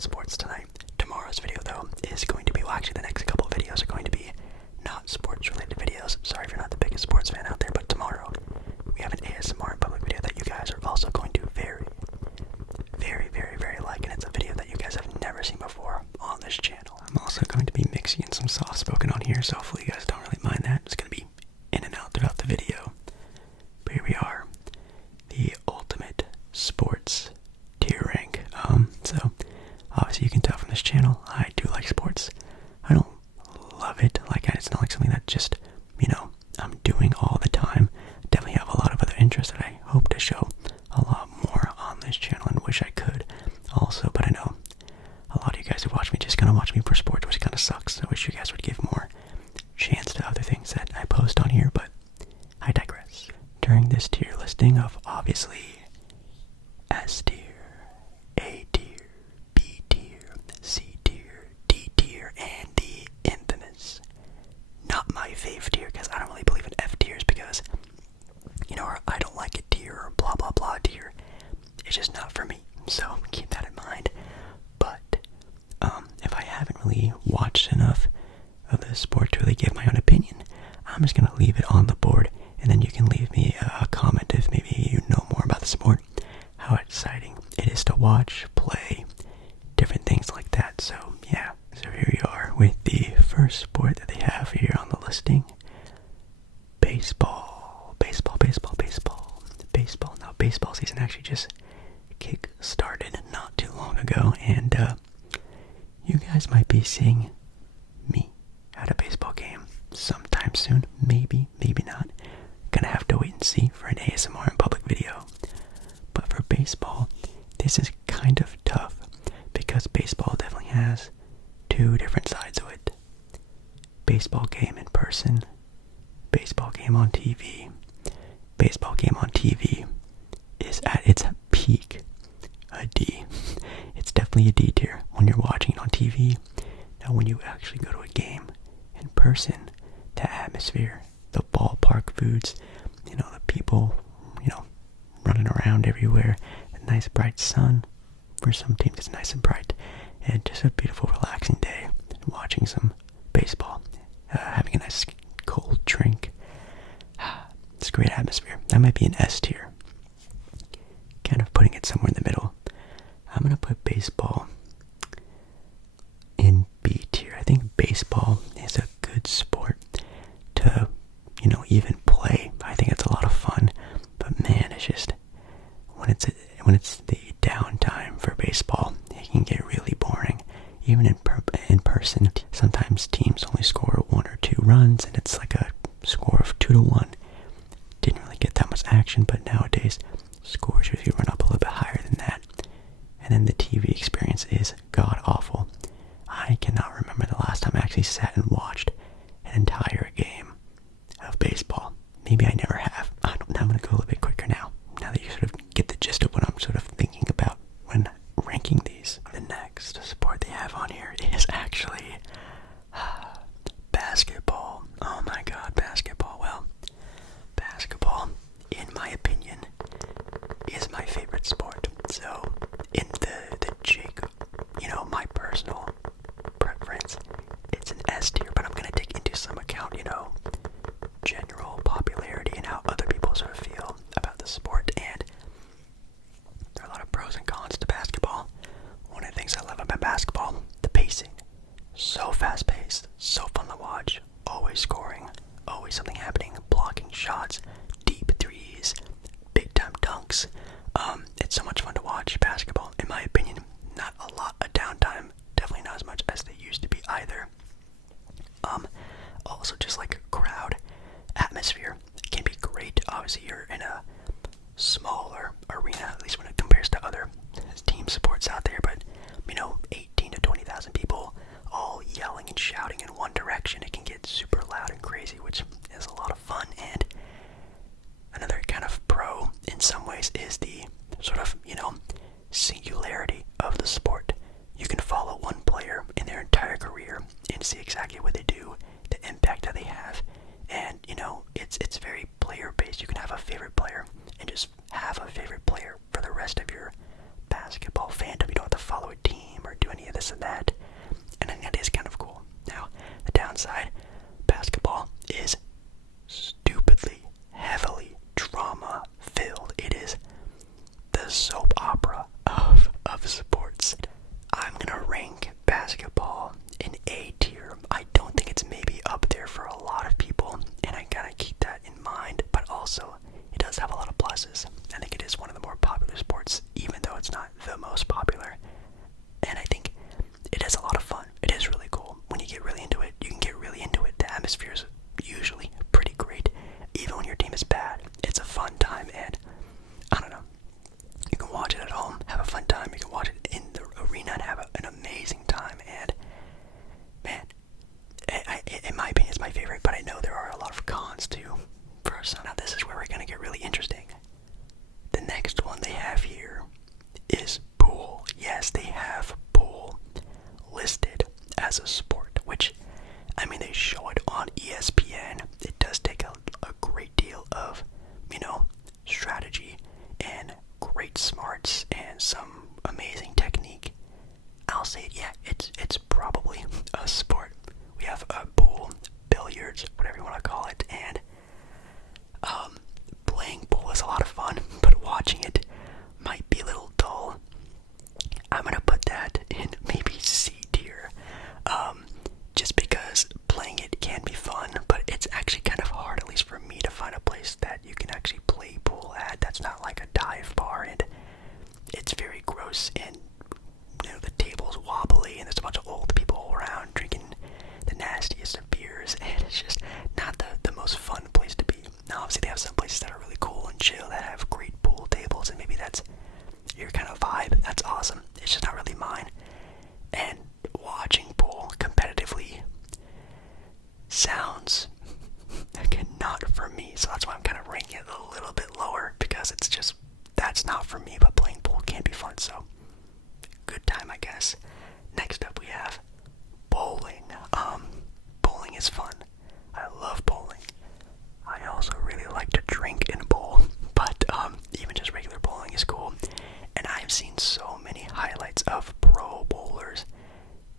about sports tonight. Tomorrow's video, though, is going to be, well, actually the next couple of videos are going to be not sports-related videos. Sorry if you're not the biggest sports fan out there, but tomorrow we have an ASMR in public video that you guys are also going to very like, and it's a video that you guys have never seen before on this channel. I'm also going to be mixing in some soft-spoken on here, so hopefully you guys don't really mind that. It's going to be in and out throughout the video. But here we are, the ultimate sports tier rank. So obviously you can tell from this channel, I do like sports. I don't love it, like it's not like something that just, I'm doing all the time. Definitely have a lot of other interests that I hope to show a lot more on this channel and wish I could also, but I know a lot of you guys who watch me just kind of watch me for sports, which kind of sucks. I wish you guys would give more chance to other things that I post on here, but I digress. During this tier listing of obviously S tier, A tier, B tier, C tier, D tier, and the infamous, not my fave tier, because I don't really believe in F tiers, because, or I don't like it tier, or blah blah blah tier. It's just not for me, so keep that in mind. But if I haven't really watched enough of the sport to really give my own opinion, I'm just gonna leave it on the board, and then you can leave me a comment if maybe you know more about the sport, how exciting it is to watch, play, different things like that. So yeah, so here we are with the first sport that they have here on the listing. Baseball. Now baseball season actually just kick-started not too long ago, and you guys might be seeing me at a baseball game sometime soon. Maybe not. Gonna have to wait and see for an ASMR in public video. But for baseball, this is kind of tough, because baseball definitely has two different sides to it. Baseball game in person, baseball game on TV. Baseball game on TV is at its peak a D. It's definitely a D tier when you're watching it on TV. Now when you actually go to a game in person, the atmosphere, the ballpark foods, the people, running around everywhere, the nice bright sun. For some teams it's nice and bright, and just a beautiful relaxing day watching some baseball, having a nice cold drink. It's a great atmosphere. That might be an S tier. Kind of putting it somewhere in the middle. I'm going to put baseball in B tier. I think baseball is a good sport to, even play. I think it's a lot of fun. But man, it's just, when it's the downtime for baseball, it can get really boring. Even in person, sometimes teams only score 1 or 2 runs, and it's like a score of 2-1. Didn't really get that much action, but nowadays scores usually run up a little bit higher than that. And then the TV experience is god awful. I cannot remember the last time I actually sat and watched an entire game of baseball. Maybe I never have. I don't know. I'm going to go a little bit quicker now that you sort of get the gist of what I'm sort of thinking about when ranking these. The next sport they have on here is actually basketball. Oh my god, basketball. Well, basketball, in my opinion, is my favorite sport. So, in the jig, my personal preference, it's an S tier, but I'm going to take into some account, general popularity and how other people sort of feel about the sport, and there are a lot of pros and cons to basketball. One of the things I love about basketball, the pacing. So fast-paced, so fun to watch, always scoring, always something happening, blocking shots, deep threes, big-time dunks. It's so much fun to watch. as a sport, which, I mean, they show it on ESPN. It does take a great deal of, strategy and great smarts and some amazing technique. I'll say it, yeah, it's probably a sport. We have pool, billiards, whatever you want to call it, and playing pool is a lot of fun, but watching it might be a little dull. I'm gonna put that in maybe C tier, just because playing it can be fun, but it's actually kind of hard, at least for me, to find a place that you can actually play pool at. That's not like a dive bar, and it's very gross, and the table's wobbly, and there's a bunch of old people around drinking the nastiest of beers, and it's just not the most fun place to be. Now, obviously, they have some places that are really cool and chill that have great pool tables, and maybe that's your kind of vibe. That's awesome. It's just not really mine. And watching pool competitively sounds again not for me, so that's why I'm kind of ranking it a little bit lower, because it's just, that's not for me. But playing pool can be fun, so good time, I guess. Next up we have bowling. Bowling is fun. I love bowling. I also really like to drink and bowl, but even just regular bowling is cool. And I've seen so many highlights of pro bowlers.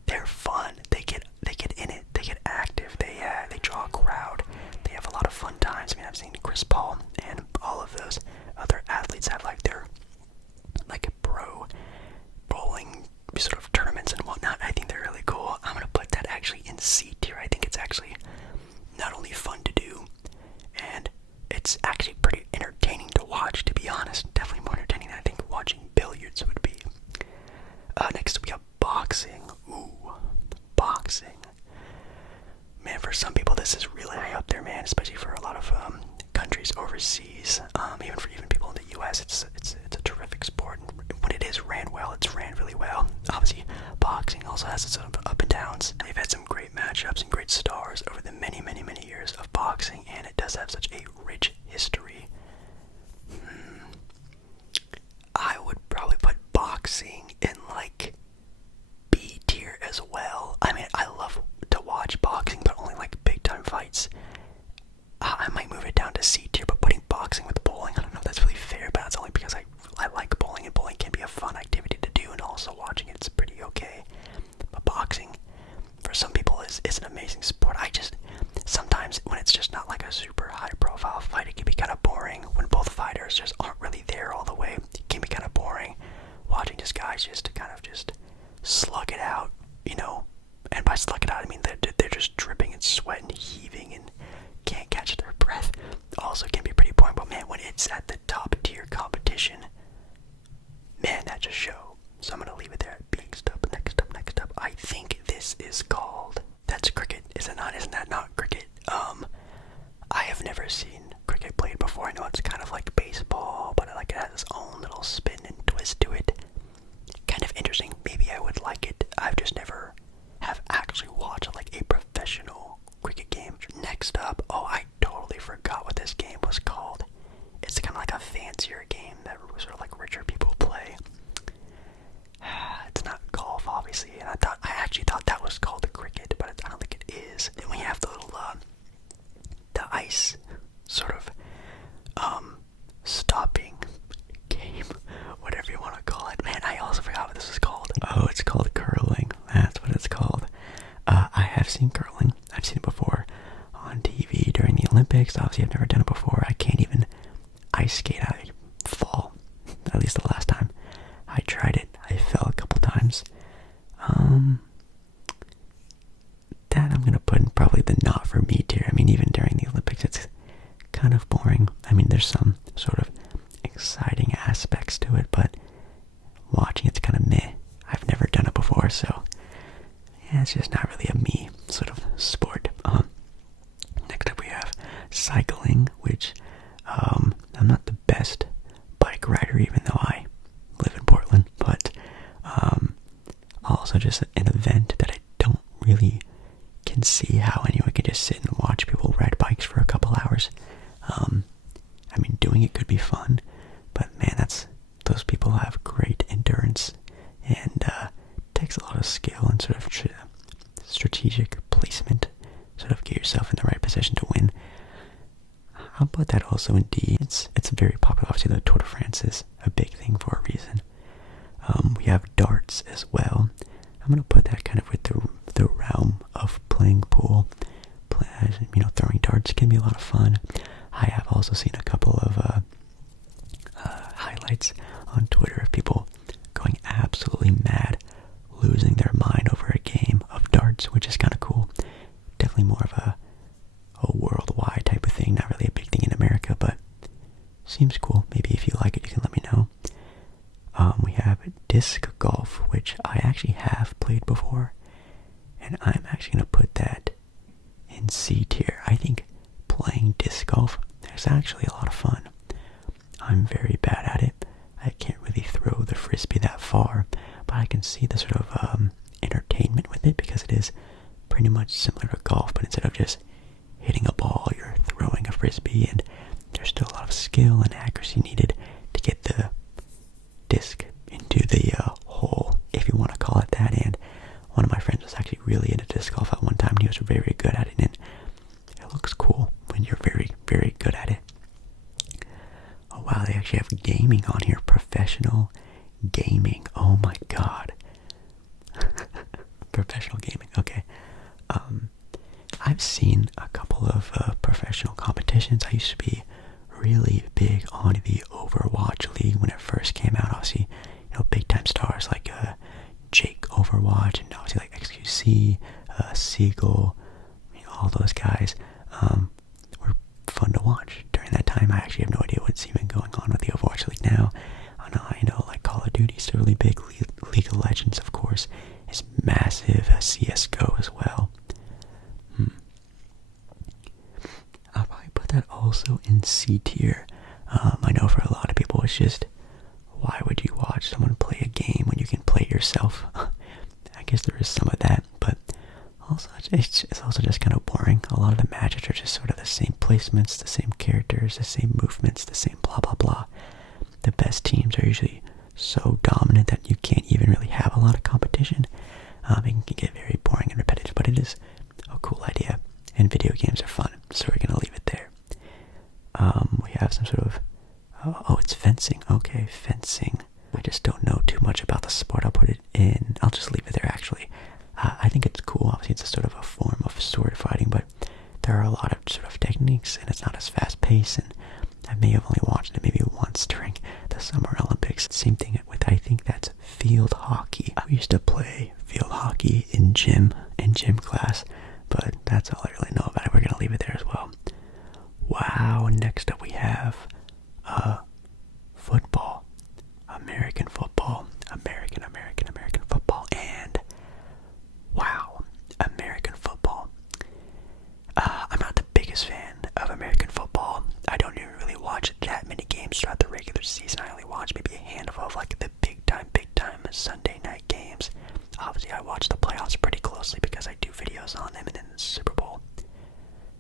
They're fun. They get in it. They get active. They draw a crowd. They have a lot of fun times. I mean, I've seen Chris Paul and all of those other athletes have their pro bowling sort of tournaments and whatnot. I think they're really cool. I'm gonna put that actually in C tier. I think it's actually not only fun to do, and it's actually pretty entertaining to watch, to be honest. Definitely more entertaining than I think watching billiards would be. Next we have boxing. Ooh, boxing. Man, for some people this is really high up there, man, especially for a lot of countries overseas. Even people in the US, it's a terrific sport. When it is ran well, it's ran really well. Obviously, boxing also has its own up and downs. They've had some great matchups and great stars over the many, many, many years of boxing, and it does have such a rich history. I would probably put boxing in B tier as well. I mean, I love to watch boxing, but only big time fights. I might move it down to C tier, but putting boxing with bowling, I don't know if that's really fair, but that's only because I like bowling, and bowling can be a fun activity to do, and also watching it's pretty okay. But boxing, for some people, is an amazing sport. Sometimes when it's just not a super high profile fight, it can be kind of boring. When both fighters just aren't really there all the way, it can be kind of boring watching just guys just kind of just slug it out, and by slug it out, I mean they're just dripping in sweat and heaving and can't catch their breath. Also can be pretty boring, but man, when it's at the top tier competition, man, that's a show. So I'm gonna leave it there. Next up. I think this is called, that's cricket, is it not? Isn't that not cricket? I have never seen cricket played before. I know it's kind of like baseball, but it has its own little spin and twist to it. Kind of interesting. Maybe I would like it. I've just never have actually watched a professional cricket game. Next up, I totally forgot what this game was called. It's kind of a fancier game that sort of richer people play. It's not golf, obviously, and I actually thought that was called the cricket, but I don't think it is. Then we have the little the ice sort of stopping game, whatever you want to call it. Man, I also forgot what this is called. Oh, it's called curling. That's what it's called. I have seen curling. I've seen it before on TV during the Olympics. Obviously, I've never done it before. I can't even ice skate. I fall. At least the last time I tried it, I fell a couple times. That I'm gonna put in probably the not for me tier. I mean, even during the Olympics, it's kind of boring. I mean, there's some sort of exciting aspects to it, but watching it's kind of meh. I've never done it before, so yeah, it's just not really a me sort of sport. Next up we have cycling, which I'm not the best bike rider, even though I live in Portland, but also just an event that I don't really can see how anyone can just sit and watch people ride bikes for a couple hours. I mean, doing it could be fun, but man, those people have great endurance, and takes a lot of skill and sort of strategic placement, sort of get yourself in the right position to win. How about that also in D? It's very popular. Obviously, the Tour de France is a big thing for a reason. We have darts as well. I'm gonna put that kind of with the realm of playing pool. Throwing darts can be a lot of fun. I have also seen a couple of highlights on Twitter of people going absolutely mad, losing their mind over a game of darts, which is kind of cool. Definitely more of a worldwide type of thing, not really a big thing in America, but seems cool. Maybe if you like it, you can let me know. We have disc golf, which I actually have played before, and I'm actually going to put that in C tier. I think playing disc golf is actually a lot of fun. I'm very bad at it. I can't really throw the frisbee that far, but I can see the sort of entertainment with it, because it is pretty much similar to golf, but instead of just hitting a ball, you're throwing a frisbee, and there's still a lot of skill and accuracy needed to get the disc into the hole, if you want to call it that. And one of my friends was actually really into disc golf at one time, and he was very good at it, and it looks cool when you're very, very good at it. Oh wow, they actually have gaming on here. Professional gaming. Oh my god. Professional gaming. Okay. I've seen a couple of professional competitions. I used to be really big on the Overwatch League when it first came out. Obviously, big time stars like Jake Overwatch, and obviously like XQC, Seagull, all those guys were fun to watch during that time. I actually have no idea what's even going on with the Overwatch League now. I know like Call of Duty is still really big. League of Legends, of course, is massive. CSGO as well. I'll probably put that also in C tier. I know for a lot of people it's just, why would you watch someone play a game when you can play it yourself? I guess there is some of that, but also it's also just kind of boring. A lot of the matches are just sort of the same placements, the same characters, the same movements, the same blah blah blah. The best teams are usually so dominant that you can't even really have a lot of competition. It can get very boring and repetitive, but it is a cool idea, and video games are fun, so we're gonna leave it there. We have some sort of, it's fencing. Okay, fencing. I just don't know too much about the sport. I'll put it in, I'll just leave it there actually. I think it's cool. Obviously it's a sort of a form of sword fighting, but there are a lot of sort of techniques, and it's not as fast paced, and I may have only watched it maybe once during the Summer Olympics. Same thing with, I think that's field hockey. I used to play field hockey in gym class, but that's all I really know about it. We're gonna leave it there as well. Wow, next up we have football. American football. American football, and wow, American football. I'm not the biggest fan of American football. I don't even really watch that many games throughout the regular season. I only watch maybe a handful of like the big time Sunday night games. Obviously I watch the playoffs pretty closely because I do videos on them, and then the Super Bowl.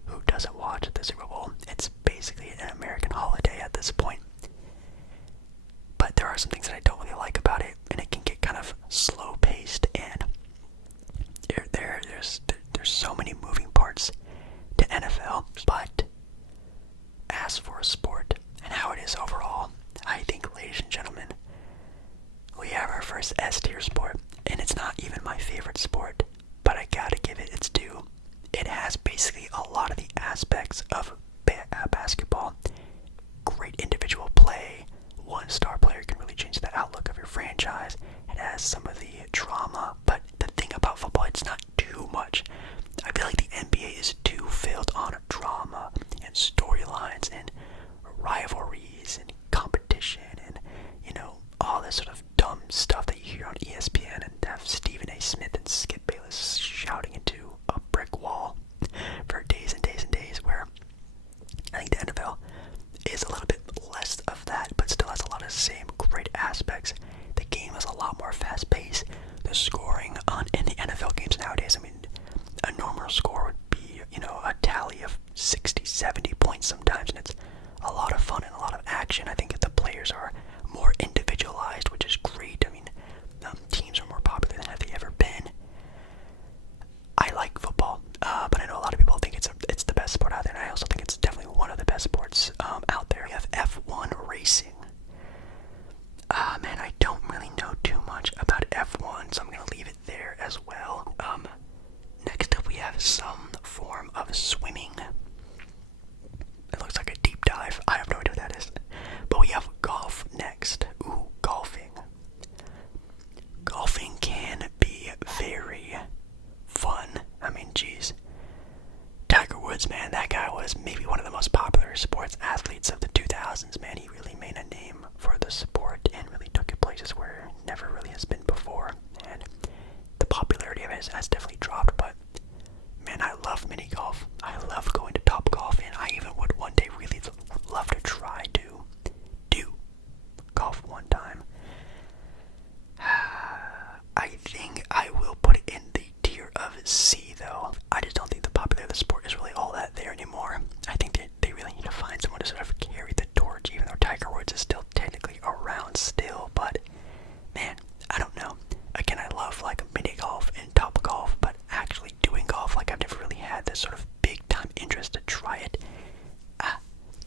Who doesn't watch the Super Bowl? It's basically an American holiday at this point. But there are some things that I don't really like about it, and it can get kind of slow paced, and there's so many moving parts to NFL. But as for a sport and how it is overall, I think, ladies and gentlemen, we have our first S tier sport, and it's not even my favorite sport, but I gotta give it its due. It has basically a lot of the aspects of basketball. Great individual play. One star player can really change the outlook of your franchise. It has some of the drama, but the thing about football, it's not too much. I feel like the NBA is too filled on drama and storylines and rivalries and competition and, all this sort of dumb stuff that you hear on ESPN, and have Stephen A. Smith and Skip Bayless shouting into a brick wall for days and days and days, where has definitely dropped, but man, I love mini golf. I love going to Top Golf, and I even would one day really love to try to do golf one time. I think I will put it in the tier of C, though. I just don't think the popularity of the sport is really all that there anymore. I think that they really need to find someone to sort of carry the torch, even though Tiger Woods is still technically around still, but man, I don't know. Again, I love like mini golf and Top Golf, but actually doing golf, like I've never really had this sort of big time interest to try it.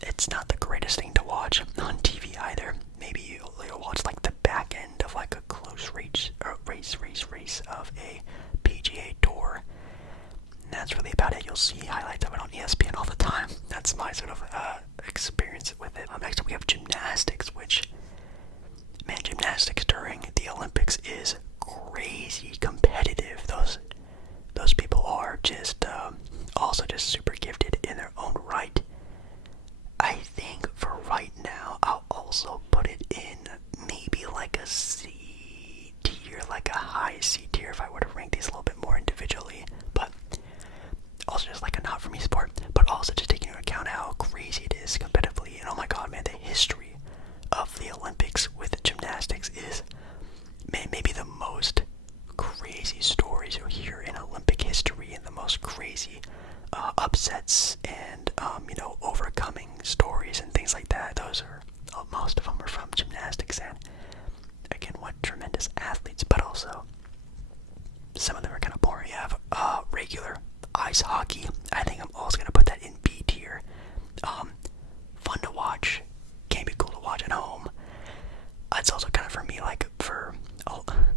It's not the greatest thing to watch on TV either. Maybe you'll watch like the back end of like a close race of a PGA Tour. And that's really about it. You'll see highlights of it on ESPN all the time. That's my sort of experience with it. Next up we have gymnastics, which, man, gymnastics during the Olympics is crazy competitive. Those people are just also just super gifted in their own right. I think for right now, I'll also put it in maybe like a C tier, like a high C tier if I were to rank these a little bit more individually. But also just like a not for me sport, but also just taking into account how crazy it is competitively. And oh my god, man, the history of the Olympics with gymnastics is, man, maybe the most crazy stories you hear in Olympic history, and the most crazy upsets and overcoming stories and things like that. Those are most of them are from gymnastics, and again, what tremendous athletes, but also some of them are kind of boring. You have regular ice hockey. I think I'm also gonna put that in B tier. Fun to watch, can be cool to watch at home. It's also kind of for me like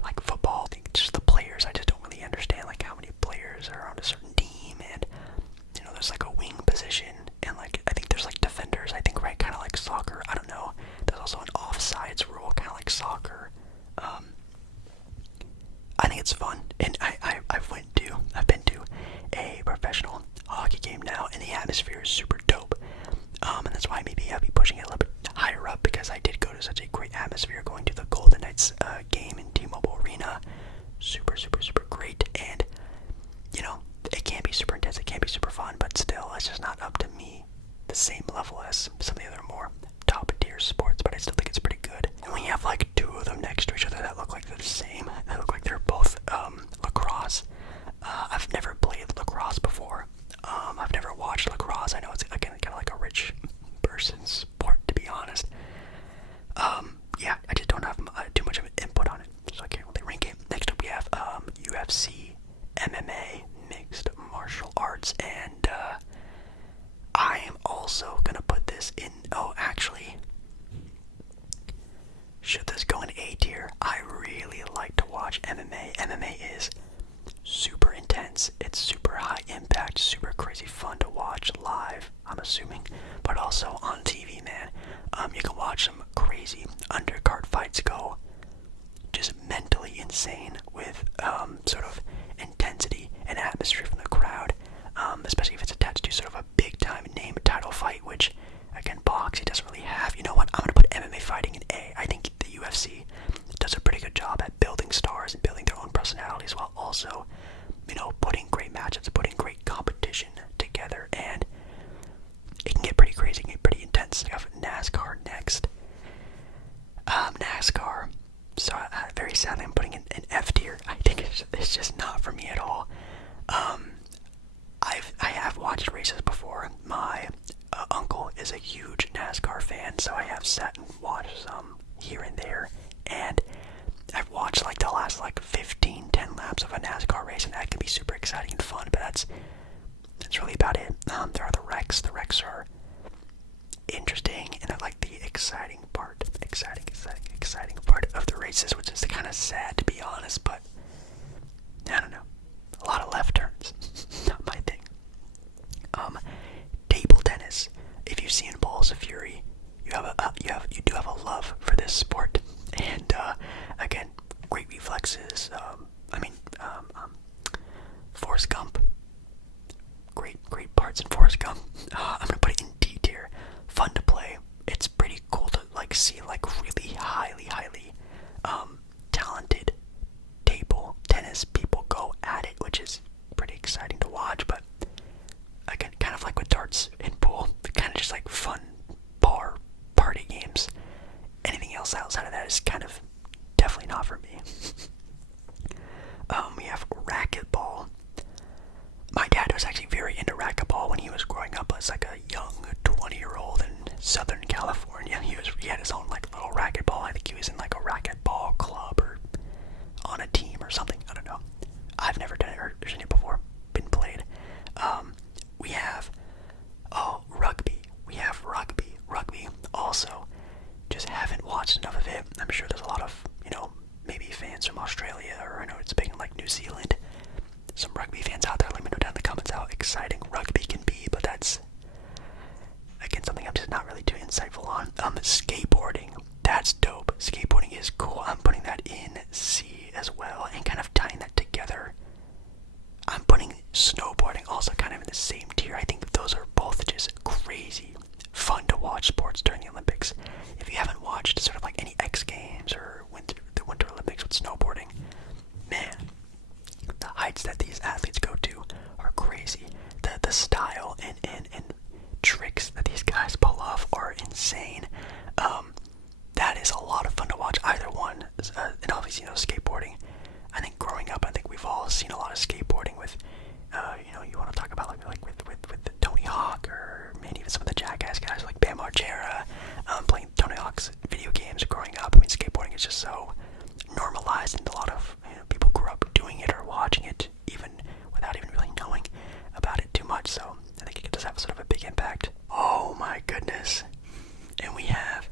like football. I think just the players. I just don't really understand like how many players are on a certain team, and there's like a wing position, and like I think there's like defenders. I think, right, kind of like soccer. I don't know. There's also an offsides rule, kind of like soccer. I think it's fun, and I've been to a professional hockey game now, and the atmosphere is super dope. And that's why maybe I'll be pushing it a little bit higher up, because I did go to such a great atmosphere going to the Golden Knights game in T-Mobile Arena. Super, super, super great, and it can be super intense, it can be super fun, but still, it's just not up to me the same level as some of the other more top tier sports, but I still think it's pretty good. And when you have like two of them next to each other that look like they're the same, that look like they're both lacrosse. I've never played lacrosse before. I've never watched lacrosse. I know it's, again, kind of like a rich person's sport, to be honest. Yeah, I just don't have too much of an input on it, so I can't really rank it. Next up we have UFC, MMA, mixed martial arts, and I am also gonna put this in, actually, should this go in A tier? I really like to watch MMA. MMA is super intense, it's super high impact, super crazy fun to watch live, I'm assuming, but also on TV, man. You can watch some crazy undercard fights go just mentally insane with sort of intensity and atmosphere from the crowd, especially if it's attached to sort of a big time name title fight, which again, boxing doesn't really have. You know what, I'm gonna put MMA fighting in A. I think the UFC does a pretty good job at building stars and building their own personalities, while also putting great matchups, putting great competition together, and it can get pretty crazy, it can get pretty intense. We have NASCAR next. NASCAR, so very sadly I'm putting in an F tier. I think it's just not for me at all. I have watched races before. My uncle is a huge NASCAR fan, so I have sat and watched some here and there, and I've watched like the last 10 laps of a NASCAR race, and that can be super exciting and fun, but that's really about it. There are the wrecks. The wrecks are interesting, and they're like the exciting part of the races, which is kind of sad, to be honest, but I don't know. A lot of left turns. Not my thing. Table tennis. If you've seen Balls of Fury, you do have a love for this sport, and again, great reflexes. Forrest Gump. Great parts in Forrest Gump. I'm gonna put it in D tier. Fun to play. It's pretty cool to see really highly talented table tennis people go at it was actually very into racquetball when he was growing up as like a young 20-year-old in Southern California. He had his own like little racquetball. I think he was in like a racquetball club or on a team or something. I don't know. I've never done it or seen it before. Been played. We have rugby. We have rugby. Rugby also. Just haven't watched enough of it. I'm sure there's a lot of, maybe fans from Australia, or I know it's big in like New Zealand. Some rugby fans out there, let me know down in the comments how exciting rugby can be, but that's, again, something I'm just not really too insightful on. Skateboarding, that's dope. Skateboarding is cool. I'm putting that in C as well, and kind of tying that together. I'm putting snowboarding also kind of in the same tier. I think those are both just crazy fun to watch sports during the Olympics. If you haven't watched sort of like any X Games or the Winter Olympics with snowboarding, man, the heights that these athletes go to are crazy. The style and tricks that these guys pull off are insane. That is a lot of fun to watch, either one. And obviously, skateboarding. I think growing up, I think we've all seen a lot of skateboarding with, you want to talk about like with Tony Hawk, or maybe even some of the Jackass guys like Bam Margera, playing Tony Hawk's video games growing up. I mean, skateboarding is just so normalized, and a lot of people grew up doing it or watching it even without even really knowing about it too much. So I think it does have sort of a big impact. Oh my goodness. And we have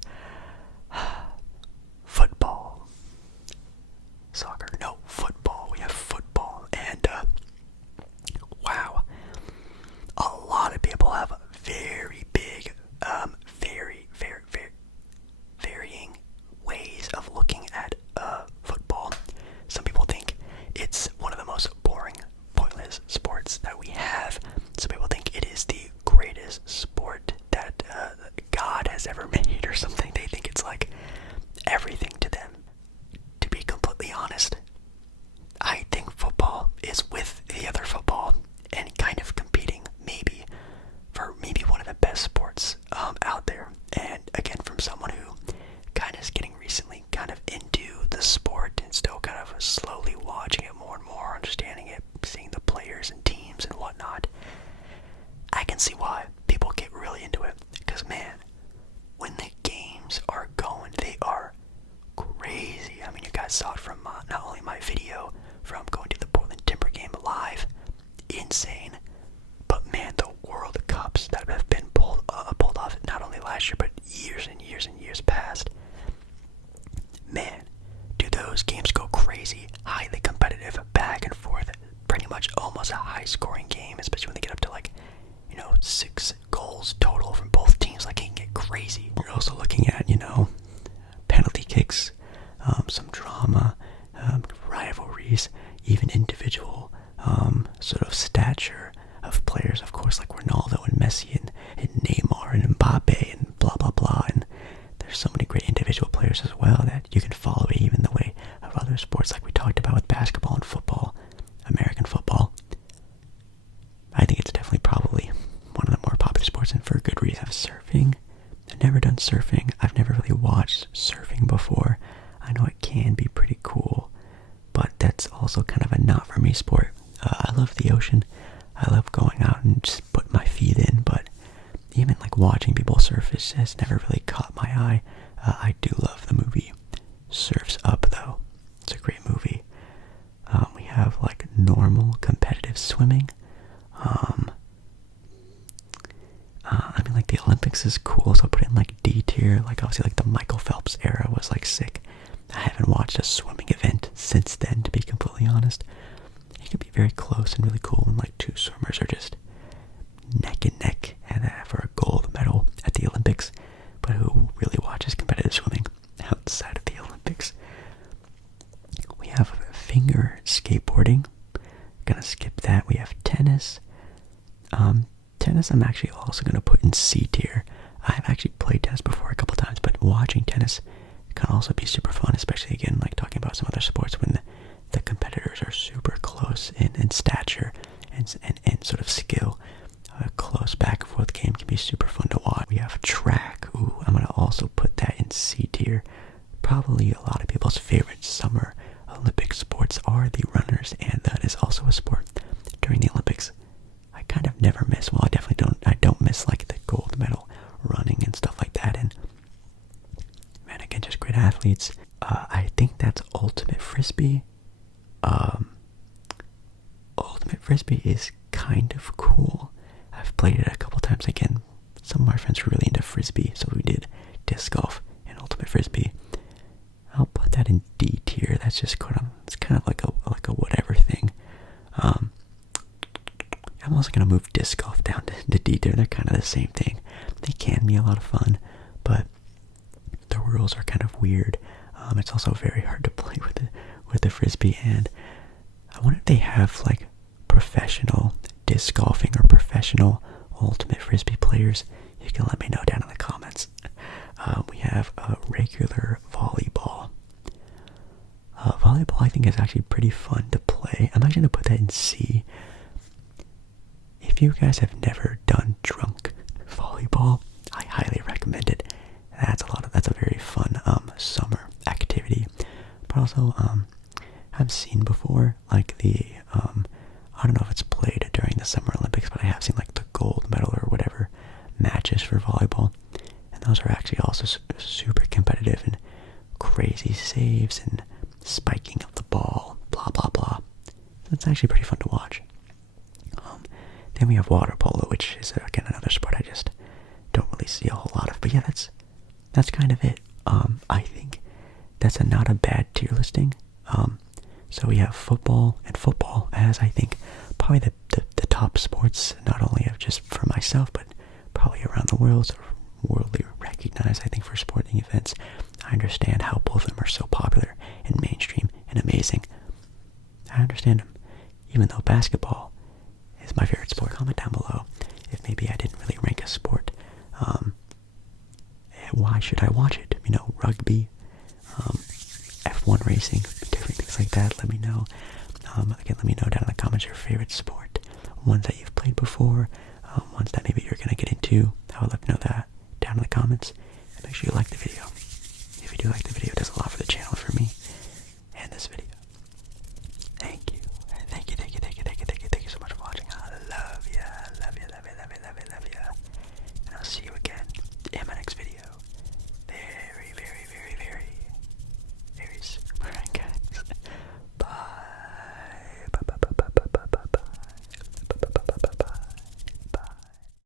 football. Soccer. No, football. We have football. And wow. A lot of people have very big, varying ways of looking at football. Some people think it's one of the most boring, pointless sports that we have. Some people think it is the greatest sport that God has ever made or something. They think it's like everything to them. To be completely honest, I think football is with the other football and kind of competing for one of the best sports out there. And again, from someone who kind of is getting recently kind of into the sport and still kind of slowly watching it more and more, understanding it, seeing the players and teams and whatnot, I can see why people get really into it. Because man, when the games are going, they are crazy. I mean, you guys saw it from not only my video from going to the Portland Timber game live, insane, but man, the World Cups that have been pulled off not only last year but years and years and years past, man, do those games go crazy, highly competitive, back and forth, pretty much almost a high scoring game, especially when they get up to like 6 goals total from both teams. Like, it can get crazy. We're also looking at penalty kicks, some drama, rivalries, even individual sort of stature of players, of course, like Ronaldo and Messi and Neymar and Mbappe and blah blah blah. And there's so many great individual players as well that you can follow even the way of other sports, like we talked about with basketball and football, American football. I think it's definitely probably one of the more popular sports, and for a good reason. Surfing. I've never done surfing. I've never really watched surfing before. I know it can be pretty cool, but that's also kind of a not for me sport. I love the ocean. I love going out and just put my feet in, but even like watching people surf has never really caught my eye. I do love the movie Surf's Up, though. It's a great movie. We have like normal competitive swimming. I mean, like the Olympics is cool, so I'll put it in like D tier. Like obviously like the Michael Phelps era was like sick. I haven't watched a swimming event since then, to be completely honest. It can be very close and really cool when like two swimmers are just neck and neck and for a gold medal at the Olympics. But who really watches competitive swimming outside of the Olympics? We have finger skateboarding. Gonna skip that. We have tennis. Tennis I'm actually also gonna put in C tier. I've actually played tennis before a couple times, but watching tennis can also be super fun, especially again like talking about some other sports when the competitors are super close in stature and sort of skill. A close back and forth game can be super fun to watch. We have track. Ooh, I'm gonna also put that in C tier. Probably a lot of people's favorite summer Olympic sports are the runners, and that is also a sport during the Olympics. I Frisbee is kind of cool. I've played it a couple times. Again, some of my friends were really into Frisbee, so we did disc golf and ultimate Frisbee. I'll put that in D tier. That's just it's kind of like a whatever thing. I'm also gonna move disc golf down to D tier. They're kind of the same thing. They can be a lot of fun, but the rules are kind of weird. It's also very hard to play with the Frisbee, and I wonder if they have like professional disc golfing or professional ultimate Frisbee players. You can let me know down in the comments. We have a regular volleyball. Volleyball I think is actually pretty fun to play. I'm actually going to put that in C. If you guys have never done drunk volleyball, I highly recommend it. That's a very fun summer activity. But also I've seen before like I don't know if it's played during the Summer Olympics, but I have seen like the gold medal or whatever matches for volleyball, and those are actually also super competitive and crazy saves and spiking of the ball, blah blah blah. It's actually pretty fun to watch. Then we have water polo, which is again another sport I just don't really see a whole lot of. But yeah, that's kind of it. I think that's not a bad tier listing. So we have football as I think probably the top sports, not only of just for myself, but probably around the world, sort of worldly recognized, I think, for sporting events. I understand how both of them are so popular and mainstream and amazing. I understand them, even though basketball is my favorite sport. Comment down below if maybe I didn't really rank a sport. Why should I watch it? Rugby, F1 racing, different things like that. Let me know. Again, let me know down in the comments your favorite sport, ones that you've played before, ones that maybe you're gonna get into. I would love to know that down in the comments. And make sure you like the video. If you do like the video, it does a lot for the channel, for me, and this video.